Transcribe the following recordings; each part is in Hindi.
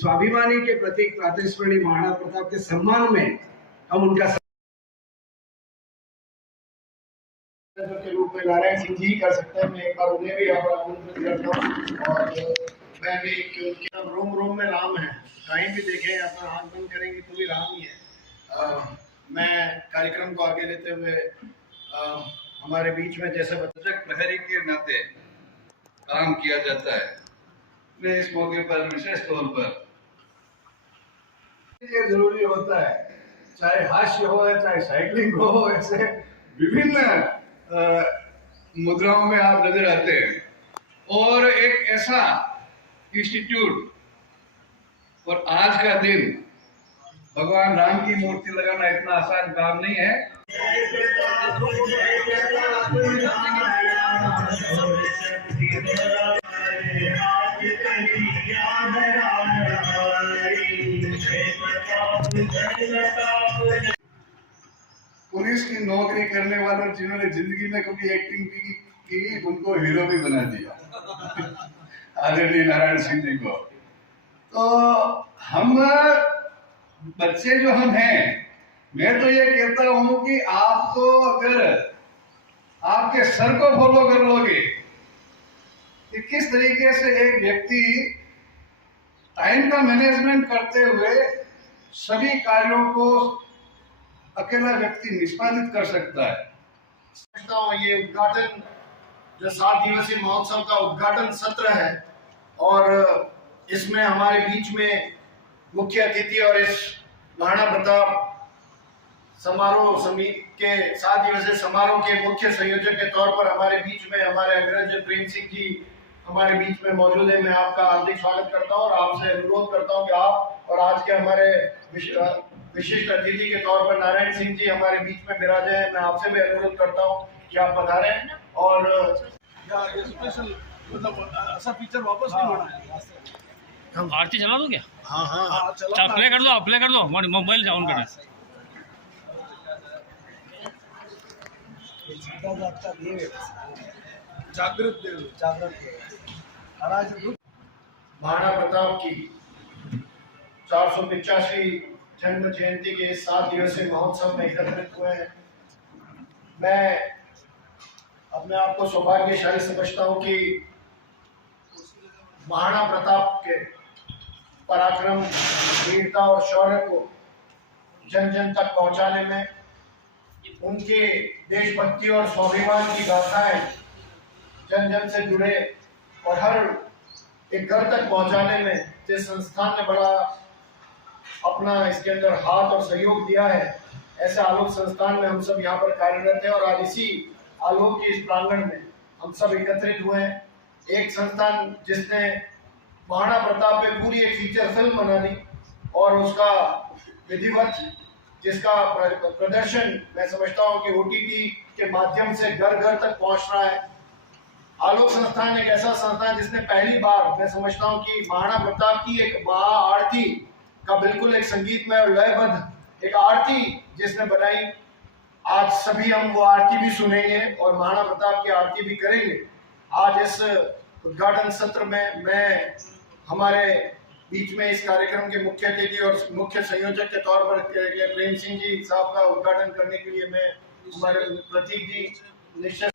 स्वाभिमानी के प्रतीक प्रातस्मरणीय महाराणा प्रताप के सम्मान में हम उनका के रूप में नारायण सिंह जी कर सकते हैं। मैं एक बार उन्हें भी आमंत्रित करता हूँ और मैं भी, क्योंकि अब रोम रोम में राम है, कहीं भी देखें अपन हाथ बंद करेंगे तो भी राम ही है। मैं कार्यक्रम को आगे लेते हुए हमारे बीच में जैसे प्रहरी के नाते काम किया जाता है, मैं इस मौके पर विशेष तौर पर ये जरूरी होता है, चाहे हास्य हो चाहे साइकिलिंग हो, ऐसे विभिन्न मुद्राओं में आप नजर आते हैं और एक ऐसा इंस्टीट्यूट, और आज का दिन भगवान राम की मूर्ति लगाना इतना आसान काम नहीं है। पुलिस की नौकरी करने वालों जिन्होंने जिंदगी में कभी एक्टिंग की उनको हीरो भी बना दिया आदरणीय नारायण सिंह जी को। तो हम बच्चे जो हम हैं, मैं तो ये कहता हूं कि आप तो अगर आपके सर को फॉलो कर लोगे कि किस तरीके से एक व्यक्ति टाइम का मैनेजमेंट करते हुए सभी कार्यों को अकेला व्यक्ति निष्पादित कर सकता है। समझता हूँ ये उद्घाटन जो 7 दिवसीय महोत्सव का उद्घाटन सत्र है और इसमें हमारे बीच में मुख्य अतिथि और इस महाराणा प्रताप समारोह समिति के 7 दिवसीय समारोह के मुख्य संयोजक के तौर पर हमारे बीच में हमारे अग्रज प्रेम सिंह जी हमारे बीच में मौजूद है। मैं आपका हार्दिक स्वागत करता हूँ और आपसे अनुरोध करता हूँ कि आप और आज के हमारे विशिष्ट अतिथि के तौर पर नारायण सिंह जी हमारे बीच में विराजे हैं। मैं आपसे भी अनुरोध करता हूँ कि आप पधारें और स्पेशल मतलब ऐसा फीचर वापस नहीं होना है। आरती चला दो क्या? हाँ चल प्ले कर दो मोबाइल ऑन कर। जागृत महाराणा प्रताप की 485वीं जन्म जयंती के 7 दिवसीय महोत्सव में एकत्रित हुए हैं। मैं अपने आप को सौभाग्यशाली समझता हूँ कि महाराणा प्रताप के पराक्रम, वीरता और शौर्य को जन जन तक पहुंचाने में, उनके देशभक्ति और स्वाभिमान की गाथाएं जन जन से जुड़े और हर एक घर तक पहुंचाने में जिस संस्थान ने बड़ा अपना इसके अंदर हाथ और सहयोग दिया है, ऐसे आलोक संस्थान में हम सब यहाँ पर कार्यरत हैं और आज इसी आलोक के इस प्रांगण में हम सब एकत्रित हुए हैं। एक संस्थान जिसने महाराणा प्रताप पे पूरी एक फीचर फिल्म बना दी और उसका विधिवत जिसका प्रदर्शन मैं समझता हूँ कि OTT के माध्यम से घर घर तक पहुँच रहा है। आलोक संस्थान एक ऐसा संस्थान जिसने पहली बार मैं समझता हूँ कि महाराणा प्रताप की एक महा आरती का बिल्कुल एक संगीतमय और लयबद्ध एक आरती जिसने बनाई। आज सभी हम वो आरती भी सुनेंगे और महाराणा प्रताप की आरती भी करेंगे। आज इस उद्घाटन सत्र में मैं हमारे बीच में इस कार्यक्रम के मुख्य अतिथि और मुख्य संयोजक के तौर पर प्रेम सिंह जी साहब का उद्घाटन करने के लिए मैं हमारे प्रतीक जी निश्चित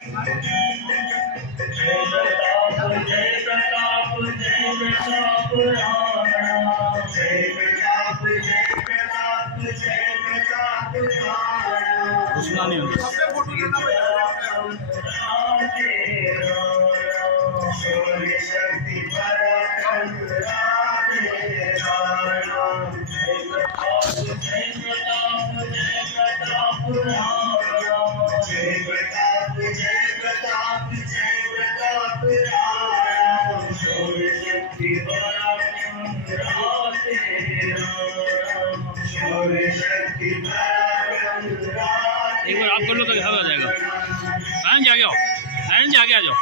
एक बार आप कर लो तो ध्यान आ जाएगा। नारायण जी आगे आओ, नारायण जी आगे आ जाओ,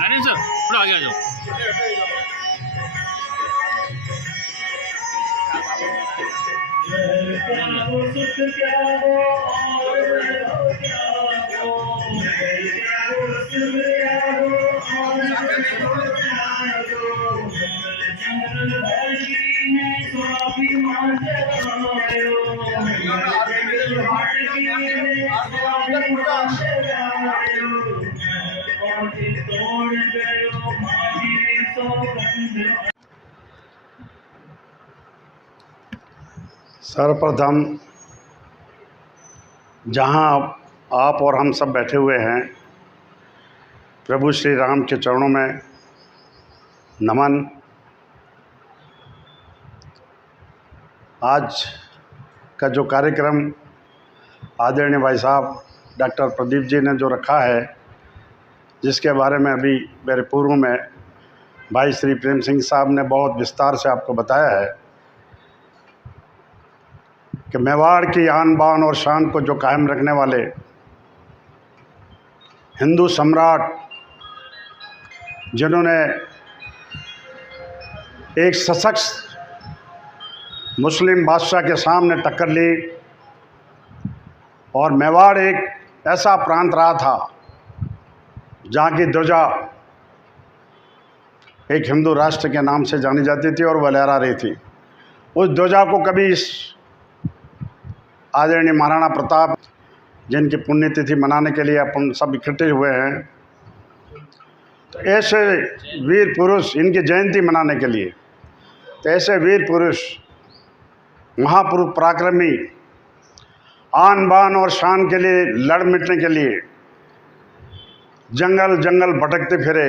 नारायण सर थोड़ा आगे आ जाओ। सर्वप्रथम जहाँ आप और हम सब बैठे हुए हैं, प्रभु श्री राम के चरणों में नमन। आज का जो कार्यक्रम आदरणीय भाई साहब डॉक्टर प्रदीप जी ने जो रखा है, जिसके बारे में अभी मेरे पूर्व में भाई श्री प्रेम सिंह साहब ने बहुत विस्तार से आपको बताया है कि मेवाड़ की आन बान और शान को जो कायम रखने वाले हिंदू सम्राट, जिन्होंने एक सशक्त मुस्लिम बादशाह के सामने टक्कर ली, और मेवाड़ एक ऐसा प्रांत रहा था जहाँ की ध्वजा एक हिंदू राष्ट्र के नाम से जानी जाती थी और वह लहरा रही थी। उस ध्वजा को कभी इस आदरणीय महाराणा प्रताप, जिनकी पुण्यतिथि मनाने के लिए अपन सब इकट्ठे हुए हैं, तो ऐसे वीर पुरुष, इनकी जयंती मनाने के लिए, तो ऐसे वीर पुरुष, महापुरुष, पराक्रमी, आन बान और शान के लिए लड़ मिटने के लिए जंगल जंगल भटकते फिरे।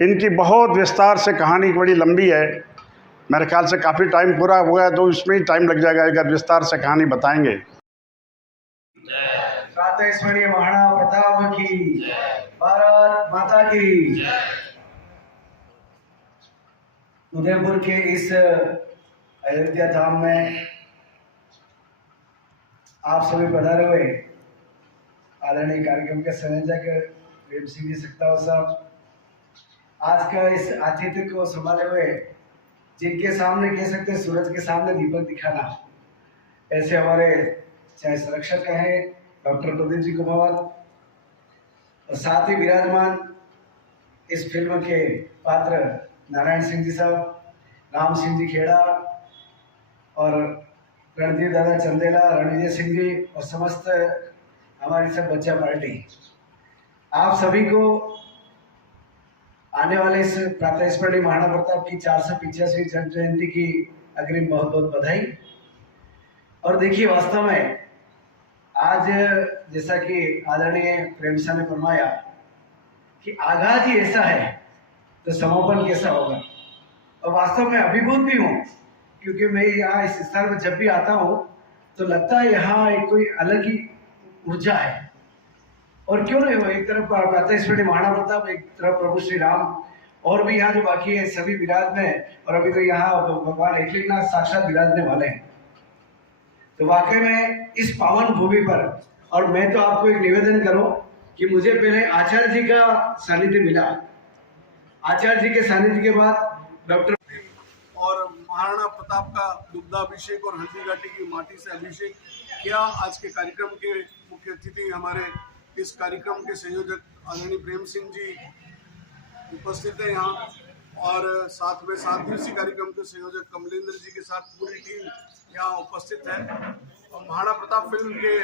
इनकी बहुत विस्तार से कहानी बड़ी लंबी है, मेरे ख्याल से काफ़ी टाइम पूरा हुआ है तो इसमें ही टाइम लग जाएगा अगर विस्तार से कहानी बताएंगे। प्रातः स्मरणीय महाराणा प्रताप की, भारत माता की। उदयपुर के इस अयोध्या धाम में आप सभी पधारे हुए आदरणीय कार्यक्रम के संयोजक प्रेम सिंह जी सकताव साहब, आज का इस आतिथ्य को संभाले हुए, जिनके सामने कह सकते हैं सूरज के सामने दीपक दिखाना, ऐसे हमारे चाहे संरक्षक हैं डॉक्टर प्रदीप जी कुमावत, और साथ ही विराजमान इस फिल्म के पात्र नारायण सिंह जी साहब, राम सिंह जी खेड़ा और रणधीर दादा चंदेला, रणविजय सिंह जी और समस्त हमारी सब बच्चा पार्टी, आप सभी को आने वाले इस प्रातः स्मरणीय महाराणा प्रताप की 485वीं जन्म जयंती की अग्रिम बहुत बहुत बधाई। और देखिए, वास्तव में आज जैसा कि आदरणीय प्रेम साहब ने फरमाया कि आगाज ही ऐसा है तो समापन कैसा होगा, और वास्तव में अभिभूत भी हूँ, क्योंकि मैं यहाँ इस स्थान पर जब भी आता हूँ तो लगता है यहाँ एक कोई अलग ही ऊर्जा है। और क्यों नहीं हो, एक तरफ प्रातः स्मरणीय महाराणा प्रताप, एक तरफ प्रभु श्री राम, और भी यहाँ जो बाकी है सभी विराजने, और अभी तो यहाँ भगवान एकलिंगनाथ साक्षात विराजने वाले हैं। तो वाकई में इस पावन भूमि पर, और मैं तो आपको एक निवेदन करूं कि मुझे पहले आचार्य जी का सानिध्य मिला, आचार्य जी के सानिध्य के बाद डॉक्टर और महाराणा प्रताप का दुग्धाभिषेक और हल्दी घाटी की माटी से अभिषेक किया। आज के कार्यक्रम के मुख्य अतिथि हमारे इस कार्यक्रम के संयोजक आदरणीय प्रेम सिंह जी उपस्थित है यहाँ, और साथ में 7 दिवसीय कार्यक्रम के संयोजक कमलेंद्र जी के साथ पूरी टीम यहाँ उपस्थित है। और महाराणा प्रताप फिल्म के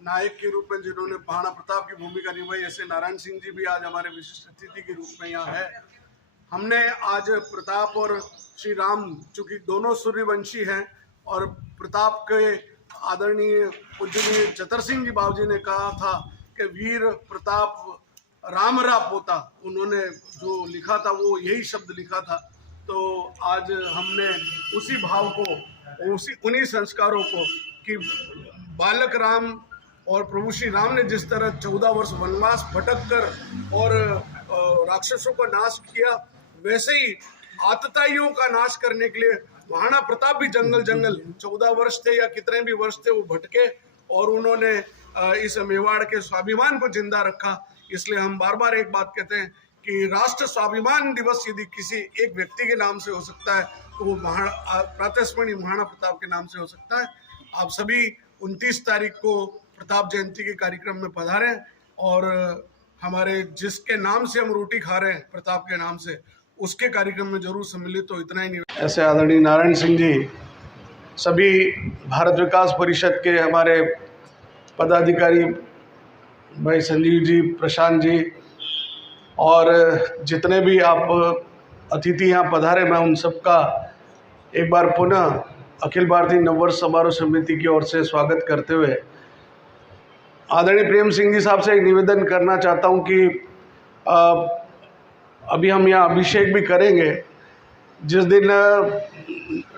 नायक के रूप में जिन्होंने महाराणा प्रताप की भूमिका निभाई, ऐसे नारायण सिंह जी भी आज हमारे विशिष्ट अतिथि के रूप में यहाँ है। हमने आज प्रताप और श्री राम, चूँकि दोनों सूर्यवंशी हैं, और प्रताप के आदरणीय पूजनीय चतर सिंह जी बाबूजी ने कहा था कि वीर प्रताप राम रा पोता, उन्होंने जो लिखा था वो यही शब्द लिखा था। तो आज हमने उसी भाव को, उन्हीं संस्कारों को, कि बालक राम और प्रभु श्री राम ने जिस तरह 14 वर्ष वनवास भटक कर और राक्षसों का नाश किया, वैसे ही आतताइयों का नाश करने के लिए महाराणा प्रताप भी जंगल जंगल 14 वर्ष थे या कितने भी वर्ष थे वो भटके, और उन्होंने इस मेवाड़ के स्वाभिमान को जिंदा रखा। इसलिए हम बार बार एक बात कहते हैं कि राष्ट्र स्वाभिमान दिवस यदि किसी एक व्यक्ति के नाम से हो सकता है तो वो प्रातः स्मरणीय महाराणा प्रताप के नाम से हो सकता है। आप सभी 29 तारीख को प्रताप जयंती के कार्यक्रम में पधारें, और हमारे जिसके नाम से हम रोटी खा रहे हैं, प्रताप के नाम से, उसके कार्यक्रम में जरूर सम्मिलित हो, इतना ही निवेदन। ऐसे आदरणीय नारायण सिंह जी, सभी भारत विकास परिषद के हमारे पदाधिकारी भाई संजीव जी, प्रशांत जी और जितने भी आप अतिथि यहाँ पधारे, मैं उन सबका एक बार पुनः अखिल भारतीय नववर्ष समारोह समिति की ओर से स्वागत करते हुए आदरणीय प्रेम सिंह जी साहब से एक निवेदन करना चाहता हूँ कि अभी हम यहाँ अभिषेक भी करेंगे। जिस दिन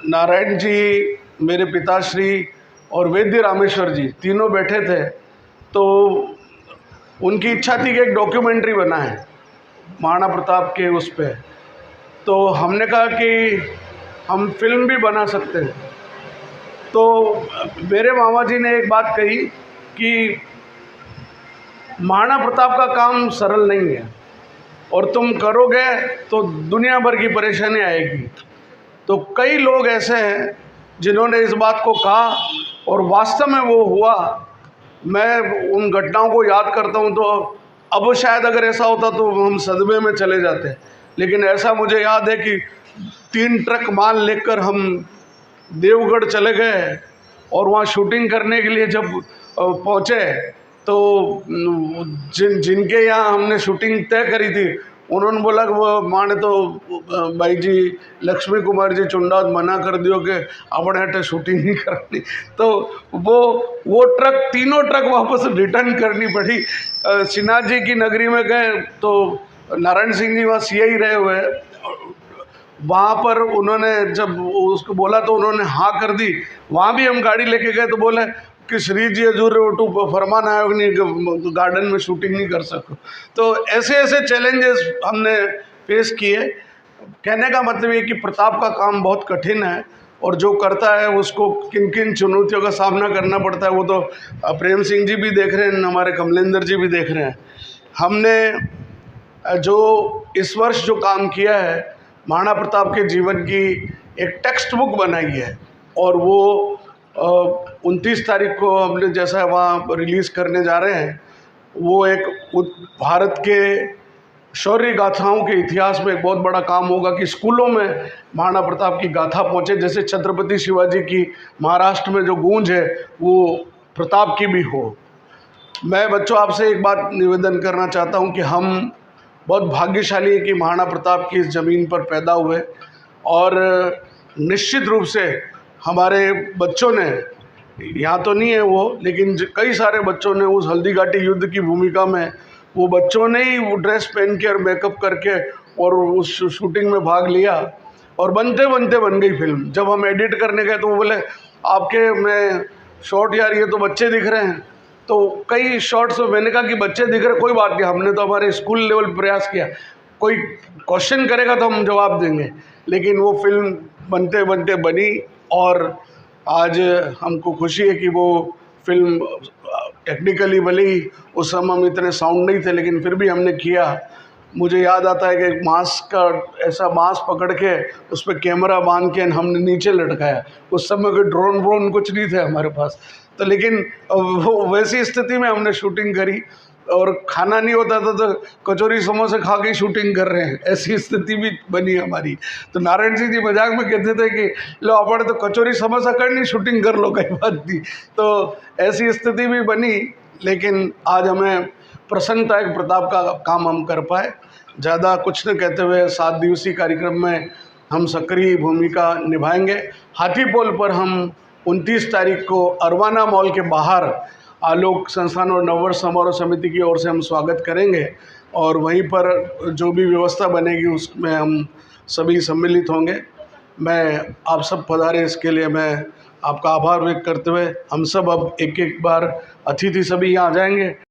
नारायण जी, मेरे पिताश्री और वैद्य रामेश्वर जी तीनों बैठे थे, तो उनकी इच्छा थी कि एक डॉक्यूमेंट्री बनाएं महाराणा प्रताप के उस पे। तो हमने कहा कि हम फिल्म भी बना सकते हैं। तो मेरे मामा जी ने एक बात कही कि महाराणा प्रताप का काम सरल नहीं है और तुम करोगे तो दुनिया भर की परेशानी आएगी। तो कई लोग ऐसे हैं जिन्होंने इस बात को कहा और वास्तव में वो हुआ। मैं उन घटनाओं को याद करता हूँ तो अब शायद अगर ऐसा होता तो हम सदमे में चले जाते, लेकिन ऐसा मुझे याद है कि 3 ट्रक माल लेकर हम देवगढ़ चले गए और वहाँ शूटिंग करने के लिए जब पहुँचे तो जिनके यहाँ हमने शूटिंग तय करी थी उन्होंने बोला कि वो माने तो भाई जी लक्ष्मी कुमार जी चुंडात मना कर दियो कि अपने हटे शूटिंग नहीं करनी। तो वो ट्रक, तीनों ट्रक वापस रिटर्न करनी पड़ी। श्रीनाथ जी की नगरी में गए तो नारायण सिंह जी वहाँ सीआई रहे हुए, वहाँ पर उन्होंने जब उसको बोला तो उन्होंने हाँ कर दी। वहाँ भी हम गाड़ी लेके गए तो बोले कि श्री जी हजूर रोटू फरमान आयोग नहीं, गार्डन में शूटिंग नहीं कर सको। तो ऐसे ऐसे चैलेंजेस हमने फेस किए। कहने का मतलब ये कि प्रताप का काम बहुत कठिन है और जो करता है उसको किन किन चुनौतियों का सामना करना पड़ता है वो तो प्रेम सिंह जी भी देख रहे हैं, हमारे कमलेंद्र जी भी देख रहे हैं। हमने जो इस वर्ष जो काम किया है, महाराणा प्रताप के जीवन की एक टेक्स्ट बुक बनाई है और वो 29 तारीख को हमने जैसा वहाँ रिलीज़ करने जा रहे हैं। वो एक भारत के शौर्य गाथाओं के इतिहास में एक बहुत बड़ा काम होगा कि स्कूलों में महाराणा प्रताप की गाथा पहुँचे। जैसे छत्रपति शिवाजी की महाराष्ट्र में जो गूंज है वो प्रताप की भी हो। मैं बच्चों आपसे एक बात निवेदन करना चाहता हूँ कि हम बहुत भाग्यशाली हैं कि महाराणा प्रताप की इस ज़मीन पर पैदा हुए और निश्चित रूप से हमारे बच्चों ने, यहाँ तो नहीं है वो, लेकिन कई सारे बच्चों ने उस हल्दी घाटी युद्ध की भूमिका में वो बच्चों ने ही वो ड्रेस पहन के और मेकअप करके और उस शूटिंग में भाग लिया और बनते बनते बन गई फिल्म। जब हम एडिट करने गए तो वो बोले आपके में शॉट यार ये तो बच्चे दिख रहे हैं। तो कई शॉट्स मैंने कहा कि बच्चे दिख रहे, कोई बात नहीं, हमने तो हमारे स्कूल लेवल प्रयास किया, कोई क्वेश्चन करेगा तो हम जवाब देंगे। लेकिन वो फिल्म बनते बनते बनी और आज हमको खुशी है कि वो फिल्म टेक्निकली भले ही उस समय हम इतने साउंड नहीं थे लेकिन फिर भी हमने किया। मुझे याद आता है कि एक बांस का ऐसा बांस पकड़ के उस पर कैमरा बांध के हमने नीचे लटकाया। उस समय कोई ड्रोन कुछ नहीं थे हमारे पास, तो लेकिन वो वैसी स्थिति में हमने शूटिंग करी और खाना नहीं होता था तो कचौरी समोसे खा के शूटिंग कर रहे हैं, ऐसी स्थिति भी बनी हमारी। तो नारायण सिंह जी मजाक में कहते थे कि लो अपने तो कचौरी समोसा करनी, शूटिंग कर लो, कई बात नहीं। तो ऐसी स्थिति भी बनी, लेकिन आज हमें प्रसन्नता है कि प्रताप का काम हम कर पाए। ज़्यादा कुछ न कहते हुए 7 दिवसीय कार्यक्रम में हम सक्रिय भूमिका निभाएंगे। हाथीपोल पर हम 29 तारीख को अरवाना मॉल के बाहर आलोक संस्थान और नववर्ष समारोह समिति की ओर से हम स्वागत करेंगे और वहीं पर जो भी व्यवस्था बनेगी उसमें हम सभी सम्मिलित होंगे। मैं आप सब पधारे इसके लिए मैं आपका आभार व्यक्त करते हुए हम सब अब एक एक बार अतिथि सभी यहाँ आ जाएंगे।